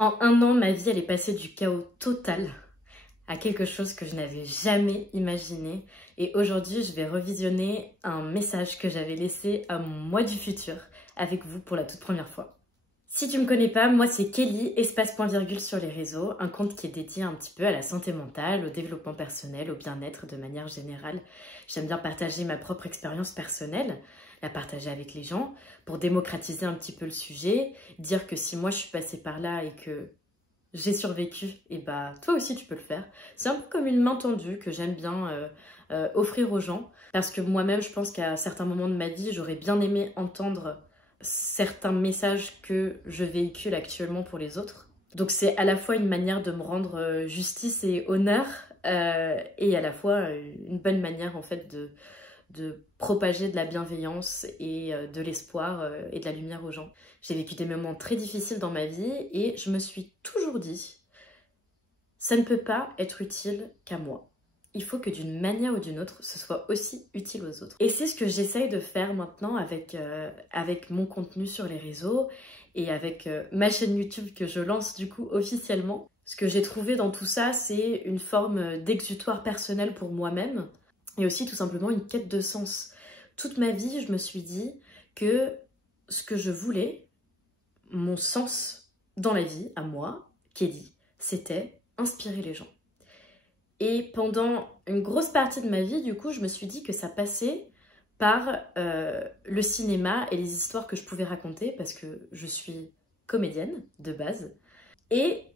En un an, ma vie, elle est passée du chaos total à quelque chose que je n'avais jamais imaginé. Et aujourd'hui, je vais revisionner un message que j'avais laissé à mon moi du futur avec vous pour la toute première fois. Si tu me connais pas, moi c'est Kelly, espace point virgule sur les réseaux, un compte qui est dédié un petit peu à la santé mentale, au développement personnel, au bien-être de manière générale. J'aime bien partager ma propre expérience personnelle, la partager avec les gens, pour démocratiser un petit peu le sujet, dire que si moi je suis passée par là et que j'ai survécu, et bah toi aussi tu peux le faire. C'est un peu comme une main tendue que j'aime bien offrir aux gens, parce que moi-même je pense qu'à certains moments de ma vie, j'aurais bien aimé entendre certains messages que je véhicule actuellement pour les autres. Donc c'est à la fois une manière de me rendre justice et honneur, et à la fois une bonne manière en fait de propager de la bienveillance et de l'espoir et de la lumière aux gens. J'ai vécu des moments très difficiles dans ma vie et je me suis toujours dit, ça ne peut pas être utile qu'à moi. Il faut que d'une manière ou d'une autre, ce soit aussi utile aux autres. Et c'est ce que j'essaye de faire maintenant avec mon contenu sur les réseaux et avec ma chaîne YouTube que je lance du coup officiellement. Ce que j'ai trouvé dans tout ça, c'est une forme d'exutoire personnel pour moi-même et aussi tout simplement une quête de sens. Toute ma vie, je me suis dit que ce que je voulais, mon sens dans la vie, à moi, Kelly, c'était inspirer les gens. Et pendant une grosse partie de ma vie, du coup, je me suis dit que ça passait par le cinéma et les histoires que je pouvais raconter parce que je suis comédienne de base. Et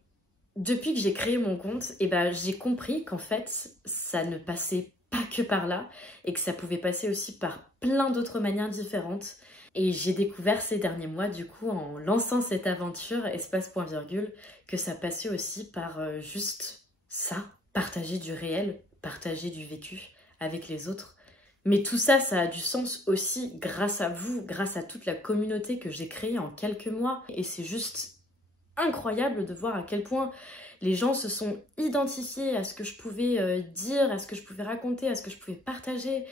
depuis que j'ai créé mon compte, j'ai compris qu'en fait, ça ne passait pas que par là et que ça pouvait passer aussi par plein d'autres manières différentes. Et j'ai découvert ces derniers mois, du coup, en lançant cette aventure, espace point virgule, que ça passait aussi par juste ça, partager du réel, partager du vécu avec les autres. Mais tout ça, ça a du sens aussi grâce à vous, grâce à toute la communauté que j'ai créée en quelques mois. Et c'est juste incroyable de voir à quel point les gens se sont identifiés à ce que je pouvais dire, à ce que je pouvais raconter, à ce que je pouvais partager.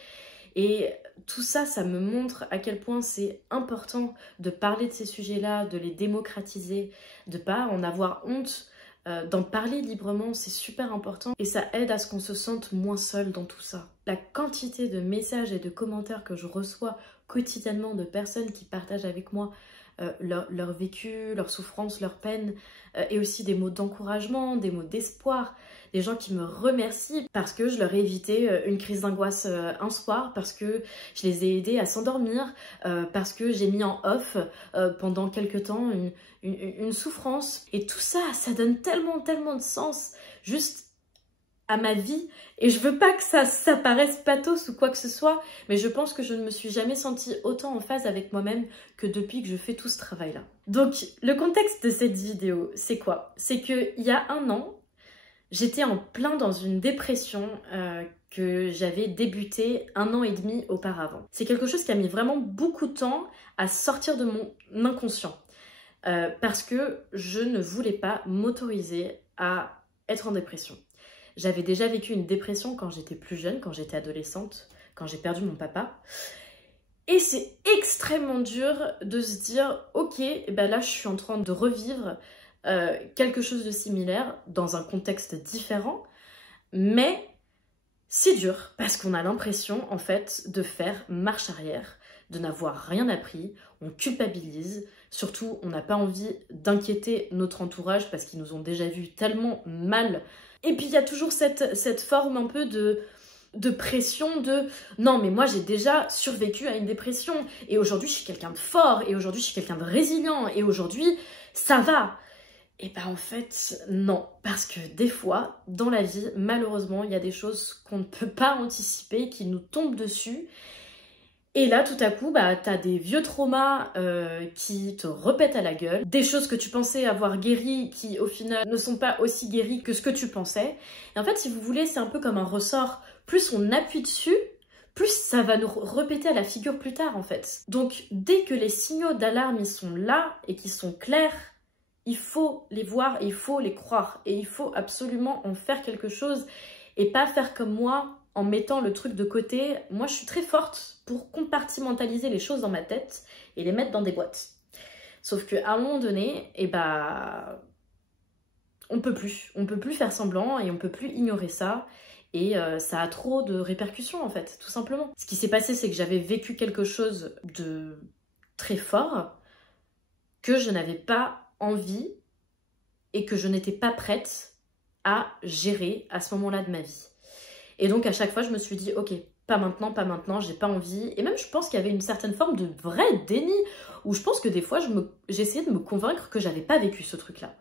Et tout ça, ça me montre à quel point c'est important de parler de ces sujets-là, de les démocratiser, de pas en avoir honte, d'en parler librement, c'est super important. Et ça aide à ce qu'on se sente moins seul dans tout ça. La quantité de messages et de commentaires que je reçois quotidiennement de personnes qui partagent avec moi leur vécu, leur souffrance, leur peine, et aussi des mots d'encouragement, des mots d'espoir, des gens qui me remercient parce que je leur ai évité une crise d'angoisse un soir, parce que je les ai aidés à s'endormir, parce que j'ai mis en off pendant quelques temps une souffrance. Et tout ça, ça donne tellement de sens juste à ma vie, et je veux pas que ça paraisse pathos ou quoi que ce soit, mais je pense que je ne me suis jamais sentie autant en phase avec moi-même que depuis que je fais tout ce travail-là. Donc, le contexte de cette vidéo, c'est quoi? C'est qu'il y a un an, j'étais en plein dans une dépression que j'avais débutée 1 an et demi auparavant. C'est quelque chose qui a mis vraiment beaucoup de temps à sortir de mon inconscient, parce que je ne voulais pas m'autoriser à être en dépression. J'avais déjà vécu une dépression quand j'étais plus jeune, quand j'étais adolescente, quand j'ai perdu mon papa. Et c'est extrêmement dur de se dire, ok, là je suis en train de revivre quelque chose de similaire dans un contexte différent, mais c'est dur parce qu'on a l'impression en fait de faire marche arrière, de n'avoir rien appris, on culpabilise, surtout on n'a pas envie d'inquiéter notre entourage parce qu'ils nous ont déjà vus tellement mal. Et puis il y a toujours cette forme un peu de pression de non mais moi j'ai déjà survécu à une dépression et aujourd'hui je suis quelqu'un de fort et aujourd'hui je suis quelqu'un de résilient et aujourd'hui ça va. Et en fait non, parce que des fois dans la vie malheureusement il y a des choses qu'on ne peut pas anticiper, qui nous tombent dessus. Et là, tout à coup, t'as des vieux traumas qui te repètent à la gueule, des choses que tu pensais avoir guéries qui, au final, ne sont pas aussi guéries que ce que tu pensais. Et en fait, si vous voulez, c'est un peu comme un ressort. Plus on appuie dessus, plus ça va nous répéter à la figure plus tard, en fait. Donc, dès que les signaux d'alarme, ils sont là et qu'ils sont clairs, il faut les voir et il faut les croire. Et il faut absolument en faire quelque chose et pas faire comme moi, en mettant le truc de côté. Moi, je suis très forte pour compartimentaliser les choses dans ma tête et les mettre dans des boîtes. Sauf qu'à un moment donné, on peut plus faire semblant et on peut plus ignorer ça. Et ça a trop de répercussions en fait, tout simplement. Ce qui s'est passé, c'est que j'avais vécu quelque chose de très fort que je n'avais pas envie et que je n'étais pas prête à gérer à ce moment-là de ma vie. Et donc à chaque fois, je me suis dit, ok, pas maintenant, j'ai pas envie. Et même je pense qu'il y avait une certaine forme de vrai déni, où je pense que des fois, j'essayais de me convaincre que j'avais pas vécu ce truc-là.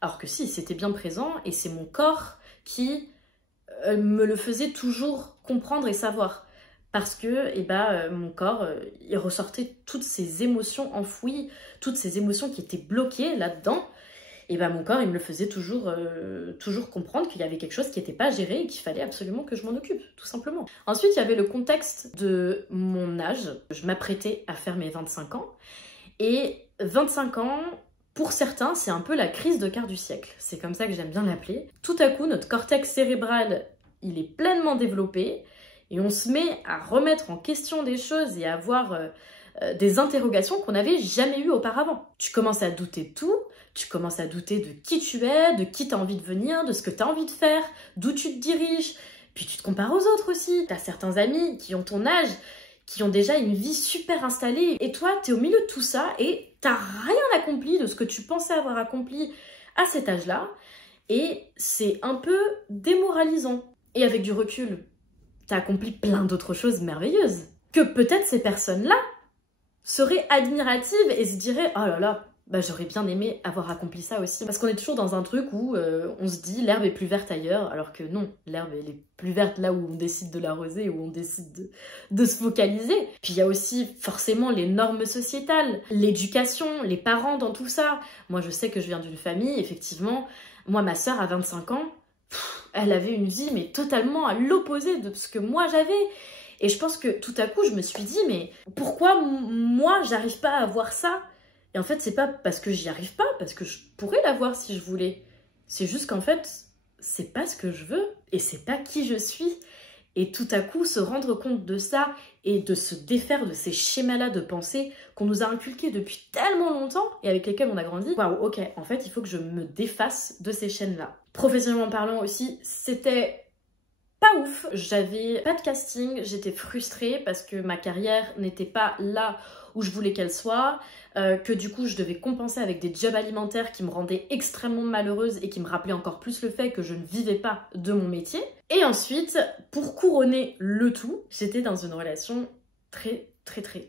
Alors que si, c'était bien présent et c'est mon corps qui me le faisait toujours comprendre et savoir. Parce que mon corps, il ressortait toutes ces émotions enfouies, toutes ces émotions qui étaient bloquées là-dedans. Et mon corps, il me le faisait toujours comprendre qu'il y avait quelque chose qui n'était pas géré et qu'il fallait absolument que je m'en occupe, tout simplement. Ensuite, il y avait le contexte de mon âge. Je m'apprêtais à faire mes 25 ans. Et 25 ans, pour certains, c'est un peu la crise de quart du siècle. C'est comme ça que j'aime bien l'appeler. Tout à coup, notre cortex cérébral, il est pleinement développé et on se met à remettre en question des choses et à avoir des interrogations qu'on n'avait jamais eues auparavant. Tu commences à douter de tout, tu commences à douter de qui tu es, de qui tu as envie de venir, de ce que tu as envie de faire, d'où tu te diriges. Puis tu te compares aux autres aussi. Tu as certains amis qui ont ton âge, qui ont déjà une vie super installée. Et toi, tu es au milieu de tout ça et tu n'as rien accompli de ce que tu pensais avoir accompli à cet âge-là. Et c'est un peu démoralisant. Et avec du recul, tu as accompli plein d'autres choses merveilleuses. Que peut-être ces personnes-là seraient admiratives et se diraient « Oh là là, j'aurais bien aimé avoir accompli ça aussi. » Parce qu'on est toujours dans un truc où on se dit l'herbe est plus verte ailleurs, alors que non, l'herbe elle est plus verte là où on décide de l'arroser, où on décide de se focaliser. Puis il y a aussi forcément les normes sociétales, l'éducation, les parents dans tout ça. Moi je sais que je viens d'une famille, effectivement, moi ma sœur à 25 ans, elle avait une vie mais totalement à l'opposé de ce que moi j'avais. Et je pense que tout à coup je me suis dit mais pourquoi moi j'arrive pas à voir ça? Et en fait, c'est pas parce que j'y arrive pas, parce que je pourrais l'avoir si je voulais. C'est juste qu'en fait, c'est pas ce que je veux et c'est pas qui je suis. Et tout à coup, se rendre compte de ça et de se défaire de ces schémas-là de pensée qu'on nous a inculqués depuis tellement longtemps et avec lesquels on a grandi. Waouh, ok, en fait, il faut que je me défasse de ces chaînes-là. Professionnellement parlant aussi, c'était pas ouf. J'avais pas de casting, j'étais frustrée parce que ma carrière n'était pas là où je voulais qu'elle soit, que du coup je devais compenser avec des jobs alimentaires qui me rendaient extrêmement malheureuse et qui me rappelaient encore plus le fait que je ne vivais pas de mon métier. Et ensuite, pour couronner le tout, j'étais dans une relation très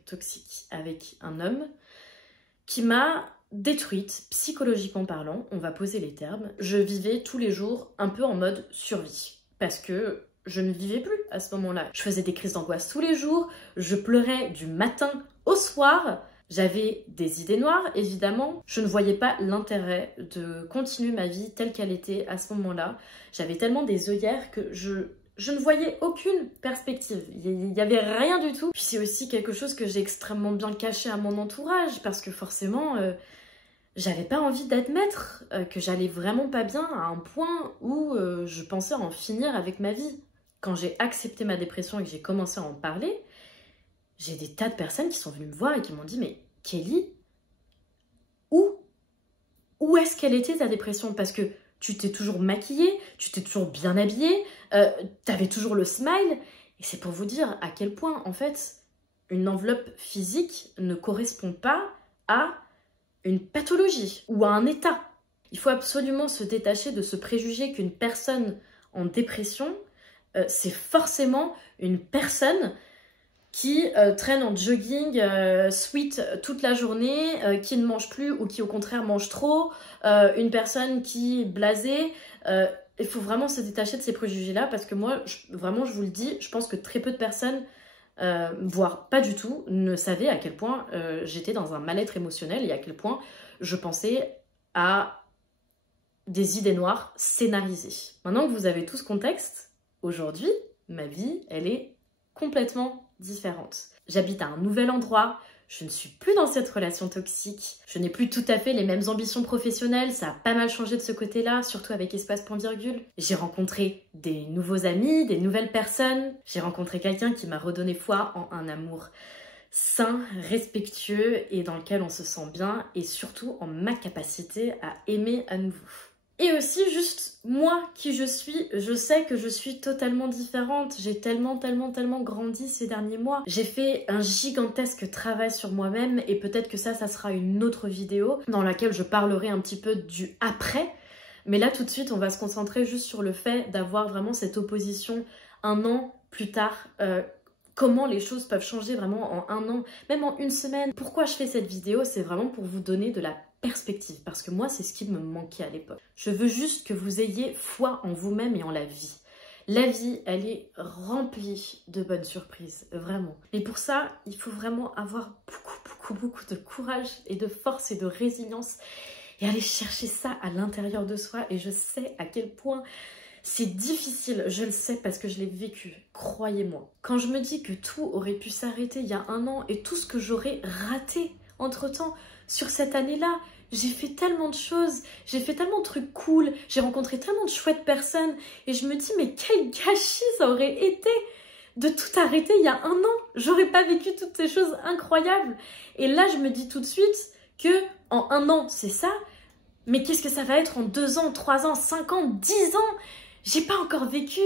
toxique avec un homme qui m'a détruite, psychologiquement parlant, on va poser les termes. Je vivais tous les jours un peu en mode survie. Parce que je ne vivais plus à ce moment-là. Je faisais des crises d'angoisse tous les jours, je pleurais du matin au soir, j'avais des idées noires, évidemment. Je ne voyais pas l'intérêt de continuer ma vie telle qu'elle était à ce moment-là. J'avais tellement des œillères que je ne voyais aucune perspective. Il n'y avait rien du tout. Puis c'est aussi quelque chose que j'ai extrêmement bien caché à mon entourage, parce que forcément... j'avais pas envie d'admettre que j'allais vraiment pas bien à un point où je pensais en finir avec ma vie. Quand j'ai accepté ma dépression et que j'ai commencé à en parler, j'ai des tas de personnes qui sont venues me voir et qui m'ont dit « Mais Kelly, où est-ce qu'elle était ta dépression ? Parce que tu t'es toujours maquillée, tu t'es toujours bien habillée, t'avais toujours le smile. » Et c'est pour vous dire à quel point, en fait, une enveloppe physique ne correspond pas à une pathologie ou à un état. Il faut absolument se détacher de ce préjugé qu'une personne en dépression, c'est forcément une personne qui traîne en jogging sweat toute la journée, qui ne mange plus ou qui au contraire mange trop, une personne qui est blasée. Il faut vraiment se détacher de ces préjugés-là parce que moi, vraiment, je vous le dis, je pense que très peu de personnes voire pas du tout, ne savaient à quel point j'étais dans un mal-être émotionnel et à quel point je pensais à des idées noires scénarisées. Maintenant que vous avez tout ce contexte, aujourd'hui, ma vie, elle est complètement différente. J'habite à un nouvel endroit, je ne suis plus dans cette relation toxique, je n'ai plus tout à fait les mêmes ambitions professionnelles, ça a pas mal changé de ce côté-là, surtout avec Espace Point Virgule. J'ai rencontré des nouveaux amis, des nouvelles personnes, j'ai rencontré quelqu'un qui m'a redonné foi en un amour sain, respectueux et dans lequel on se sent bien et surtout en ma capacité à aimer à nouveau. Et aussi juste moi qui je suis, je sais que je suis totalement différente. J'ai tellement grandi ces derniers mois. J'ai fait un gigantesque travail sur moi-même et peut-être que ça sera une autre vidéo dans laquelle je parlerai un petit peu du après. Mais là tout de suite on va se concentrer juste sur le fait d'avoir vraiment cette opposition un an plus tard. Comment les choses peuvent changer vraiment en un an, même en une semaine. Pourquoi je fais cette vidéo? C'est vraiment pour vous donner de la perspective, parce que moi c'est ce qui me manquait à l'époque. Je veux juste que vous ayez foi en vous-même et en la vie. La vie, elle est remplie de bonnes surprises, vraiment. Et pour ça, il faut vraiment avoir beaucoup de courage et de force et de résilience et aller chercher ça à l'intérieur de soi. Et je sais à quel point c'est difficile, je le sais parce que je l'ai vécu, croyez-moi. Quand je me dis que tout aurait pu s'arrêter il y a un an et tout ce que j'aurais raté entre-temps sur cette année-là, j'ai fait tellement de choses, j'ai fait tellement de trucs cool, j'ai rencontré tellement de chouettes personnes et je me dis mais quel gâchis ça aurait été de tout arrêter il y a un an. J'aurais pas vécu toutes ces choses incroyables. Et là je me dis tout de suite que en un an c'est ça, mais qu'est-ce que ça va être en 2 ans, 3 ans, 5 ans, 10 ans? J'ai pas encore vécu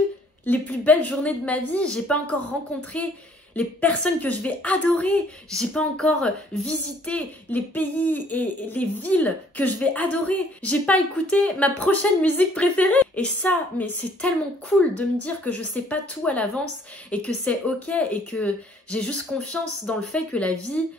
les plus belles journées de ma vie, j'ai pas encore rencontré les personnes que je vais adorer, j'ai pas encore visité les pays et les villes que je vais adorer, j'ai pas écouté ma prochaine musique préférée. Et ça, mais c'est tellement cool de me dire que je sais pas tout à l'avance et que c'est ok et que j'ai juste confiance dans le fait que la vie,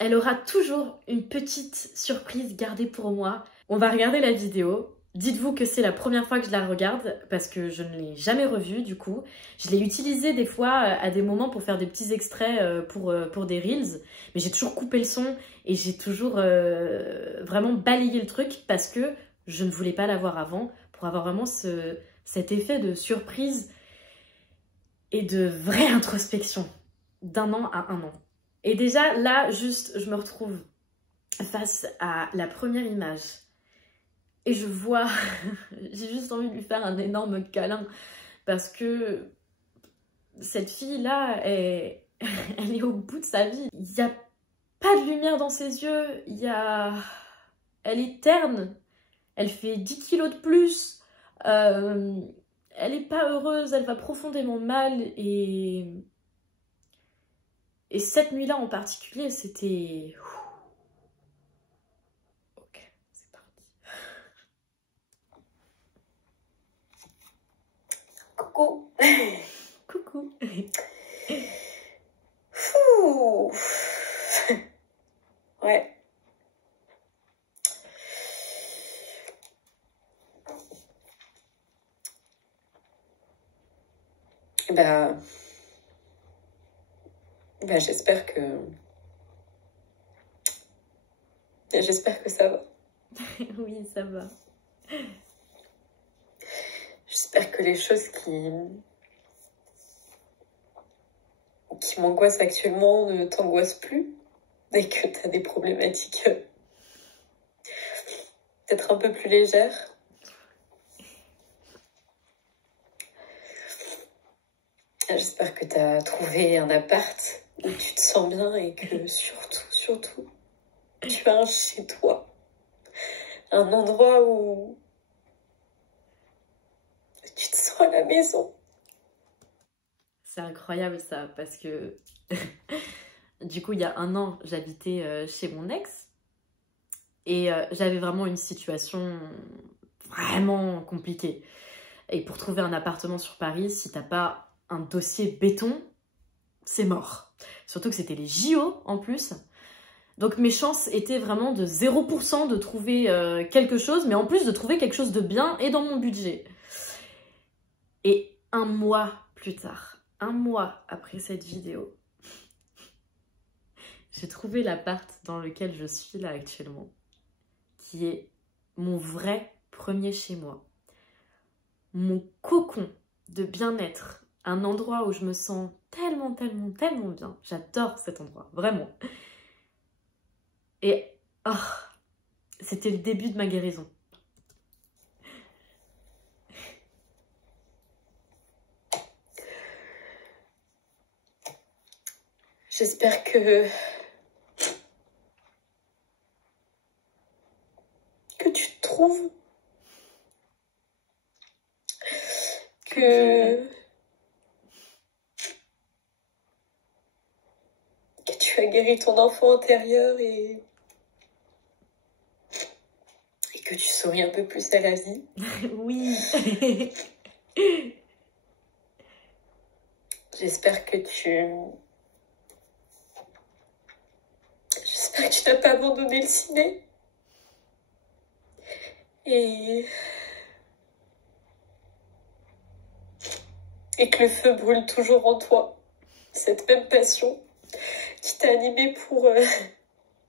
elle aura toujours une petite surprise gardée pour moi. On va regarder la vidéo. Dites-vous que c'est la première fois que je la regarde parce que je ne l'ai jamais revue du coup. Je l'ai utilisée des fois à des moments pour faire des petits extraits pour des reels. Mais j'ai toujours coupé le son et j'ai toujours vraiment balayé le truc parce que je ne voulais pas l'avoir avant pour avoir vraiment cet effet de surprise et de vraie introspection d'un an à un an. Et déjà là, juste, je me retrouve face à la première image. Et je vois, j'ai juste envie de lui faire un énorme câlin parce que cette fille-là, elle est au bout de sa vie. Il n'y a pas de lumière dans ses yeux, elle est terne, elle fait 10 kilos de plus, elle n'est pas heureuse, elle va profondément mal et cette nuit-là en particulier, c'était... Coucou. Coucou. Ouais. Bah, j'espère que ça va. Oui, ça va. J'espère que les choses qui m'angoissent actuellement ne t'angoissent plus et que tu as des problématiques peut-être un peu plus légères. J'espère que tu as trouvé un appart où tu te sens bien et que surtout, tu as un chez toi. Un endroit où tu te sens à la maison. C'est incroyable ça, parce que du coup, il y a un an, j'habitais chez mon ex et j'avais vraiment une situation vraiment compliquée. Et pour trouver un appartement sur Paris, si t'as pas un dossier béton, c'est mort. Surtout que c'était les JO en plus. Donc mes chances étaient vraiment de 0% de trouver quelque chose, mais en plus de trouver quelque chose de bien et dans mon budget. Et un mois plus tard, un mois après cette vidéo, j'ai trouvé l'appart dans lequel je suis là actuellement, qui est mon vrai premier chez moi. Mon cocon de bien-être, un endroit où je me sens tellement bien. J'adore cet endroit, vraiment. Et oh, c'était le début de ma guérison. J'espère que tu te trouves que tu as guéri ton enfant intérieur et que tu souris un peu plus à la vie. Oui. J'espère que tu n'as pas abandonné le ciné. Et que le feu brûle toujours en toi. Cette même passion qui t'a animé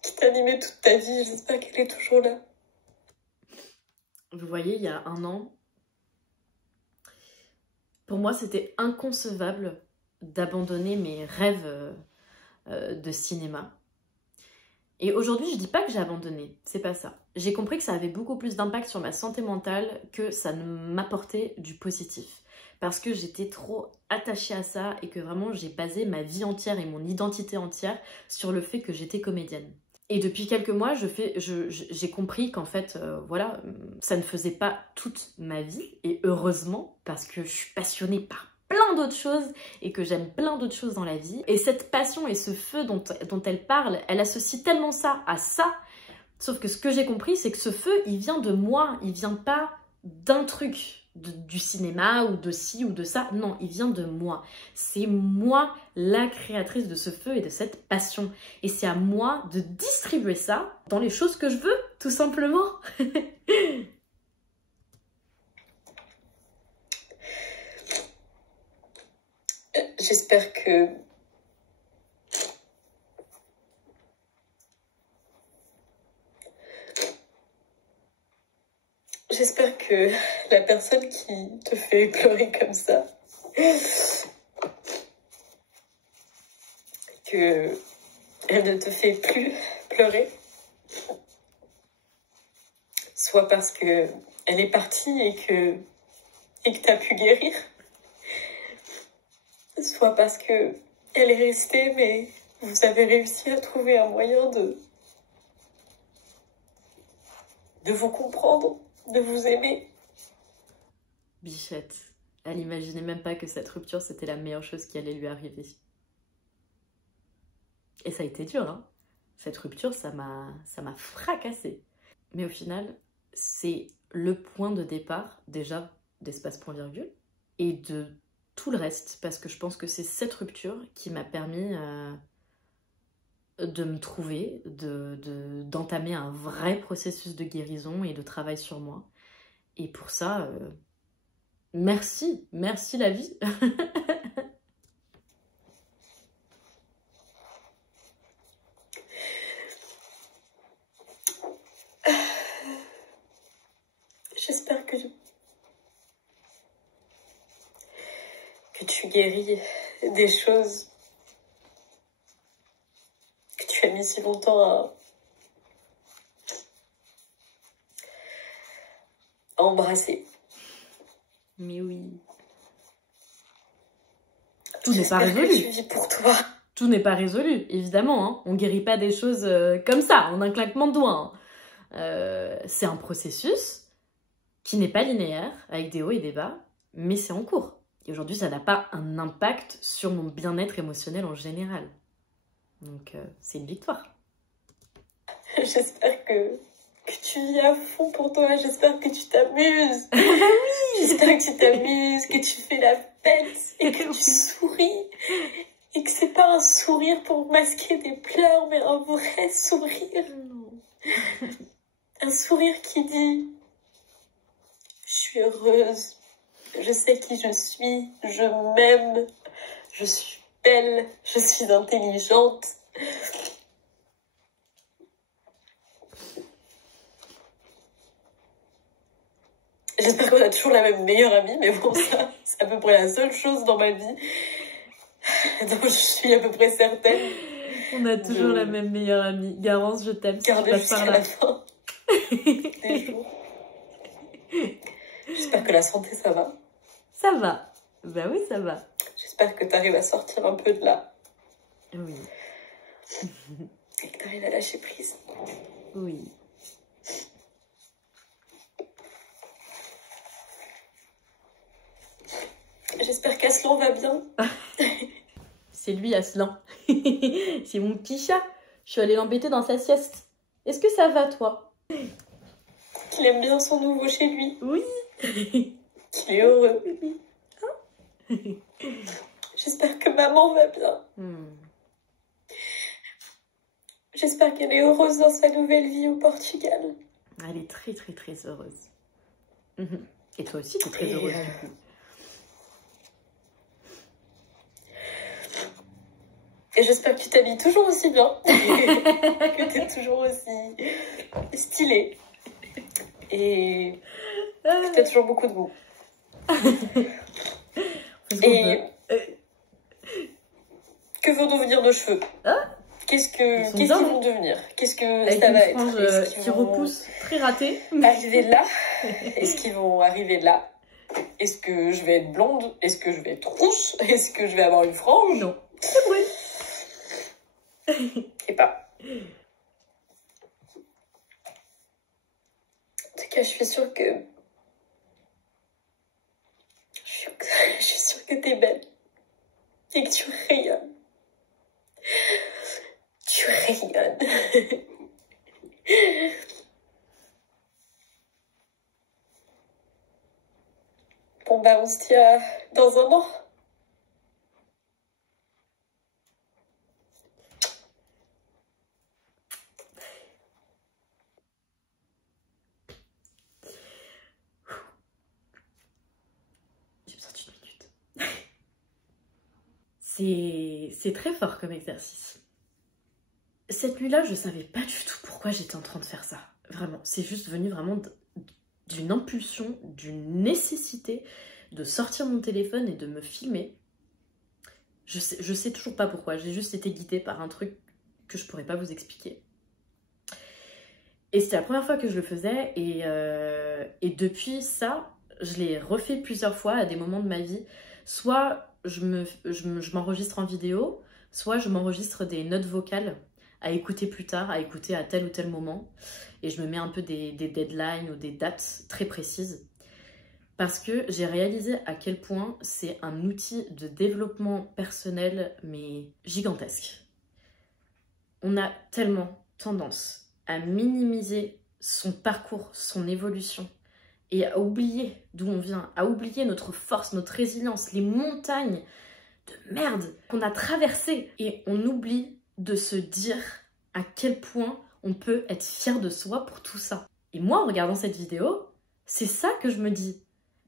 qui t'a animé toute ta vie. J'espère qu'elle est toujours là. Vous voyez, il y a un an, pour moi, c'était inconcevable d'abandonner mes rêves de cinéma. Et aujourd'hui, je dis pas que j'ai abandonné, c'est pas ça. J'ai compris que ça avait beaucoup plus d'impact sur ma santé mentale que ça ne m'apportait du positif. Parce que j'étais trop attachée à ça et que vraiment j'ai basé ma vie entière et mon identité entière sur le fait que j'étais comédienne. Et depuis quelques mois, j'ai compris qu'en fait, voilà, ça ne faisait pas toute ma vie. Et heureusement, parce que je suis passionnée par plein d'autres choses et que j'aime plein d'autres choses dans la vie. Et cette passion et ce feu dont elle parle, elle associe tellement ça à ça. Sauf que ce que j'ai compris, c'est que ce feu, il vient de moi. Il vient pas d'un truc. Du cinéma ou de ci ou de ça, non, il vient de moi. C'est moi la créatrice de ce feu et de cette passion. Et c'est à moi de distribuer ça dans les choses que je veux, tout simplement. J'espère que la personne qui te fait pleurer comme ça, que elle ne te fait plus pleurer, soit parce que elle est partie et que t'as pu guérir, soit parce que elle est restée, mais vous avez réussi à trouver un moyen de vous comprendre, de vous aimer. Bichette, elle imaginait même pas que cette rupture, c'était la meilleure chose qui allait lui arriver. Et ça a été dur, hein. Cette rupture, ça m'a fracassée. Mais au final, c'est le point de départ, déjà, d'Espace Point Virgule, et de tout le reste, parce que je pense que c'est cette rupture qui m'a permis de me trouver, d'entamer un vrai processus de guérison et de travail sur moi. Et pour ça, merci la vie. J'espère que tu guéris des choses que tu as mis si longtemps à embrasser. Mais oui. Tout n'est pas résolu. Que tu vis pour toi. Tout n'est pas résolu, évidemment. Hein. On guérit pas des choses comme ça, en un claquement de doigts. Hein. C'est un processus qui n'est pas linéaire, avec des hauts et des bas, mais c'est en cours. Et aujourd'hui, ça n'a pas un impact sur mon bien-être émotionnel en général. Donc, c'est une victoire. J'espère que tu vis à fond pour toi. J'espère que tu t'amuses. J'espère que tu t'amuses, que tu fais la fête et que tu souris. Et que c'est pas un sourire pour masquer des pleurs, mais un vrai sourire. Un sourire qui dit « Je suis heureuse. Je sais qui je suis. Je m'aime. Je suis belle. Je suis intelligente. » J'espère qu'on a toujours la même meilleure amie, mais bon, ça, c'est à peu près la seule chose dans ma vie dont je suis à peu près certaine. On a toujours la même meilleure amie. Garance, je t'aime. Garder jusqu'à la fin des jours. J'espère que la santé, ça va. Ça va. Bah oui, ça va. J'espère que tu arrives à sortir un peu de là. Oui. Et que tu arrives à lâcher prise. Oui. J'espère qu'Aslan va bien. C'est lui, Aslan. C'est mon petit chat. Je suis allée l'embêter dans sa sieste. Est-ce que ça va, toi? Qu'il aime bien son nouveau chez lui. Oui. Qu'il est heureux. J'espère que maman va bien. J'espère qu'elle est heureuse dans sa nouvelle vie au Portugal. Elle est très très très heureuse. Et toi aussi, tu es très heureuse du coup. Et j'espère que tu t'habilles toujours aussi bien. Que tu es toujours aussi stylée. Et que tu as toujours beaucoup de goût. Et que vont devenir nos cheveux? Qu'est-ce qu'ils vont devenir? Qu'est-ce que avec ça va une frange être? qui repousse très ratée. Arriver là? Est-ce qu'ils vont arriver là? Est-ce que je vais être blonde? Est-ce que je vais être rousse? Est-ce que je vais avoir une frange? Non. C'est brûle. Et pas. En tout cas, je suis sûre que... Je suis sûre que t'es belle. Et que tu rayonnes. Tu rayonnes. Bon bah on se tient dans un an. J'ai besoin d'une minute. C'est très fort comme exercice. Cette nuit-là, je savais pas du tout pourquoi j'étais en train de faire ça. Vraiment, c'est juste venu vraiment d'une impulsion, d'une nécessité de sortir mon téléphone et de me filmer. Je sais toujours pas pourquoi, j'ai juste été guidée par un truc que je pourrais pas vous expliquer. Et c'était la première fois que je le faisais et depuis ça, je l'ai refait plusieurs fois à des moments de ma vie. Soit je m'enregistre en vidéo, soit je m'enregistre des notes vocales à écouter plus tard, à écouter à tel ou tel moment. Et je me mets un peu des deadlines ou des dates très précises. Parce que j'ai réalisé à quel point c'est un outil de développement personnel, mais gigantesque. On a tellement tendance à minimiser son parcours, son évolution, et à oublier d'où on vient, à oublier notre force, notre résilience, les montagnes de merde qu'on a traversées. Et on oublie de se dire à quel point on peut être fier de soi pour tout ça. Et moi, en regardant cette vidéo, c'est ça que je me dis.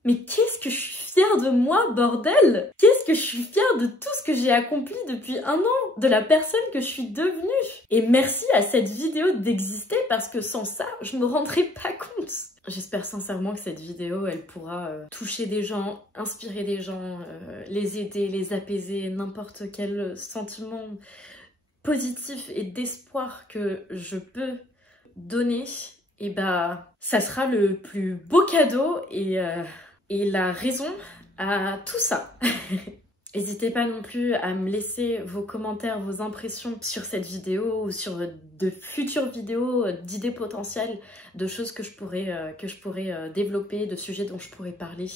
Mais qu'est-ce que je suis fière de moi, bordel! Qu'est-ce que je suis fière de tout ce que j'ai accompli depuis un an, de la personne que je suis devenue. Et merci à cette vidéo d'exister parce que sans ça, je me rendrais pas compte. J'espère sincèrement que cette vidéo, elle pourra toucher des gens, inspirer des gens, les aider, les apaiser, n'importe quel sentiment positif et d'espoir que je peux donner. Et bah, ça sera le plus beau cadeau et la raison à tout ça. N'hésitez pas non plus à me laisser vos commentaires, vos impressions sur cette vidéo ou sur de futures vidéos, d'idées potentielles, de choses que je pourrais développer, de sujets dont je pourrais parler.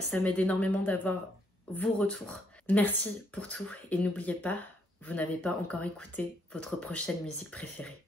Ça m'aide énormément d'avoir vos retours. Merci pour tout et n'oubliez pas, vous n'avez pas encore écouté votre prochaine musique préférée.